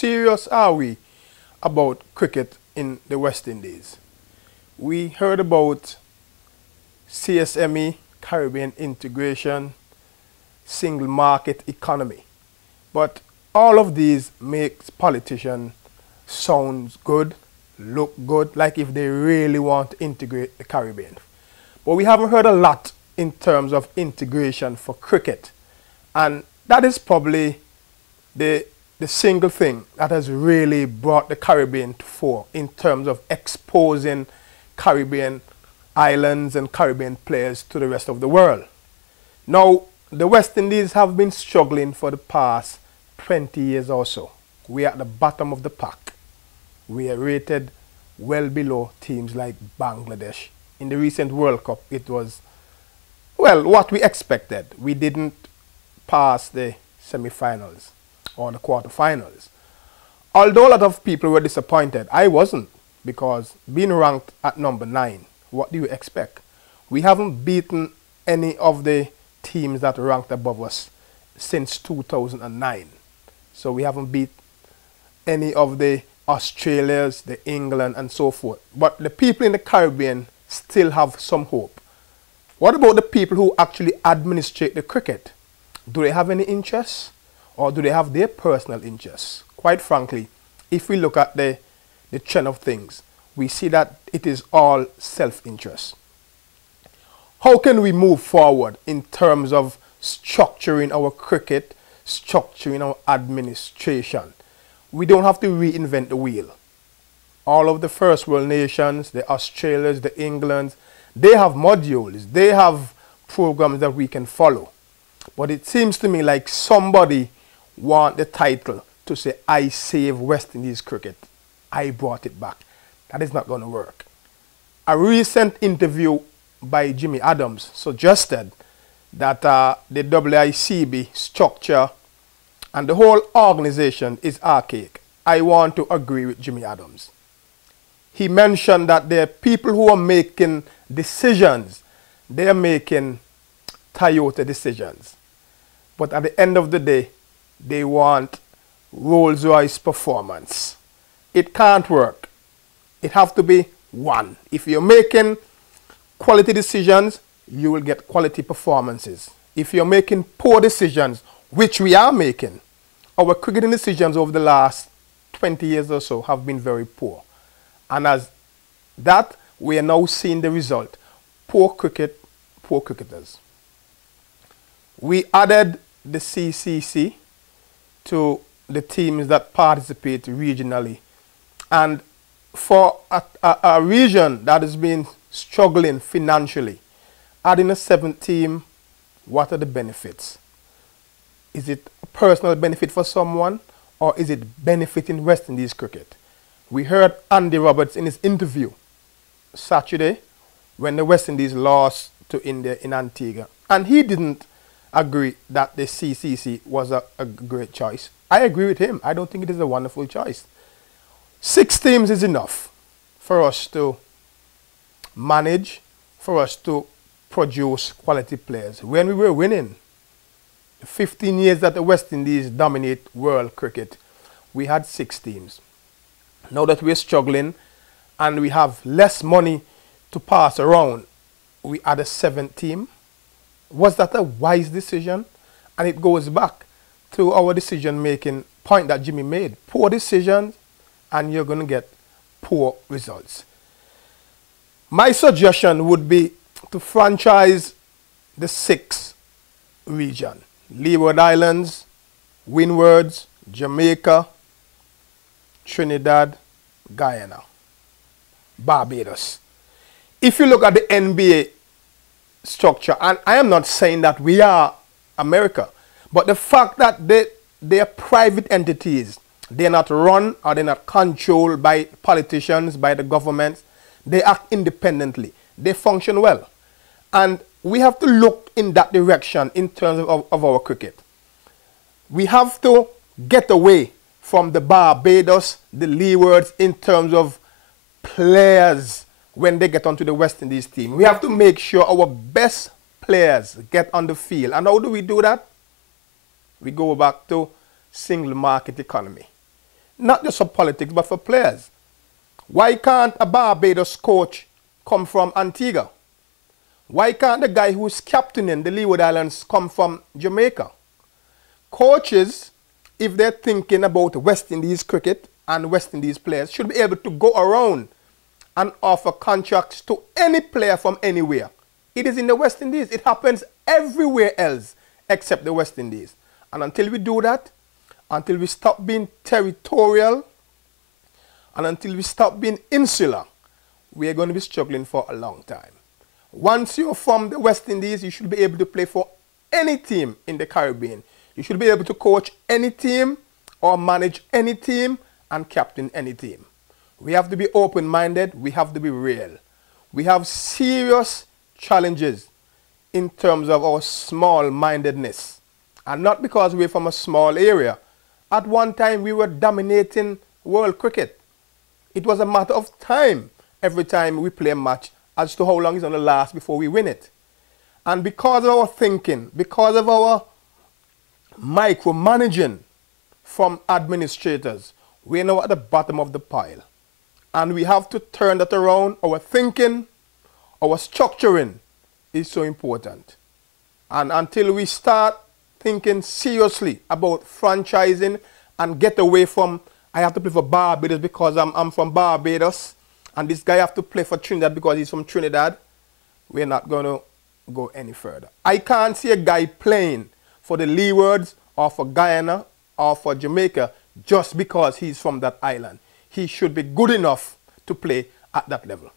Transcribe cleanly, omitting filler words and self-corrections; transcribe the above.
serious are we about cricket in the West Indies? We heard about CSME, Caribbean integration, single market economy. But all of these makes politicians sound good, look good, like if they really want to integrate the Caribbean. But we haven't heard a lot in terms of integration for cricket. And that is probably the single thing that has really brought the Caribbean to fore in terms of exposing Caribbean islands and Caribbean players to the rest of the world. Now, the West Indies have been struggling for the past 20 years or so. We are at the bottom of the pack. We are rated well below teams like Bangladesh. In the recent World Cup, it was, well, what we expected. We didn't pass the semi-finals or the quarter-finals. Although a lot of people were disappointed, I wasn't, because being ranked at number 9, what do you expect? We haven't beaten any of the teams that ranked above us since 2009. So we haven't beat any of the Australias, the England, and so forth. But the people in the Caribbean still have some hope. What about the people who actually administrate the cricket? Do they have any interests, or do they have their personal interests? Quite frankly, if we look at the trend of things, we see that it is all self-interest. How can we move forward in terms of structuring our cricket, structuring our administration? We don't have to reinvent the wheel. All of the first world nations, the Australias, the Englands, they have modules, they have programs that we can follow. But it seems to me like somebody want the title to say, I saved West Indies cricket. I brought it back. That is not going to work. A recent interview by Jimmy Adams suggested that the WICB structure and the whole organization is archaic. I want to agree with Jimmy Adams. He mentioned that there are people who are making decisions. They are making Toyota decisions. But at the end of the day, they want Rolls-Royce performance. It can't work. It has to be one. If you're making quality decisions, you will get quality performances. If you're making poor decisions, which we are making, our cricketing decisions over the last 20 years or so have been very poor. And as that, we are now seeing the result. Poor cricket, poor cricketers. We added the CCC to the teams that participate regionally. And for a region that has been struggling financially, adding a 7th team, what are the benefits? Is it a personal benefit for someone, or is it benefiting West Indies cricket? We heard Andy Roberts in his interview Saturday when the West Indies lost to India in Antigua, and he didn't agree that the CCC was a great choice. I agree with him. I don't think it is a wonderful choice. 6 teams is enough for us to manage, for us to produce quality players. When we were winning, 15 years that the West Indies dominate world cricket, we had 6 teams. Now that we're struggling and we have less money to pass around, we add a 7th team. Was that a wise decision? And it goes back to our decision-making point that Jimmy made. Poor decisions, and you're going to get poor results. My suggestion would be to franchise the 6th region. Leeward Islands, Windwards, Jamaica, Trinidad, Guyana, Barbados. If you look at the NBA structure, and I am not saying that we are America, but the fact that they are private entities, they're not run or they're not controlled by politicians, by the government, they act independently, they function well. And we have to look in that direction in terms of our cricket. We have to get away from the Barbados, the Leewards, in terms of players when they get onto the West Indies team. We have to make sure our best players get on the field. And how do we do that? We go back to single market economy. not just for politics, but for players. Why can't a Barbados coach come from Antigua? Why can't the guy who's captaining the Leeward Islands come from Jamaica? Coaches, if they're thinking about West Indies cricket and West Indies players, should be able to go around and offer contracts to any player from anywhere. It is in the West Indies. It happens everywhere else except the West Indies. And until we do that, until we stop being territorial, and until we stop being insular, we are going to be struggling for a long time. Once you're from the West Indies, you should be able to play for any team in the Caribbean. You should be able to coach any team or manage any team and captain any team. We have to be open-minded. We have to be real. We have serious challenges in terms of our small-mindedness. And not because we're from a small area. At one time, we were dominating world cricket. It was a matter of time every time we play a match as to how long it's going to last before we win it. And because of our thinking, because of our micromanaging from administrators, we're now at the bottom of the pile. And we have to turn that around. Our thinking, our structuring is so important. And until we start thinking seriously about franchising and get away from, I have to play for Barbados because I'm from Barbados, and this guy have to play for Trinidad because he's from Trinidad, we're not going to go any further. I can't see a guy playing for the Leewards or for Guyana or for Jamaica just because he's from that island. He should be good enough to play at that level.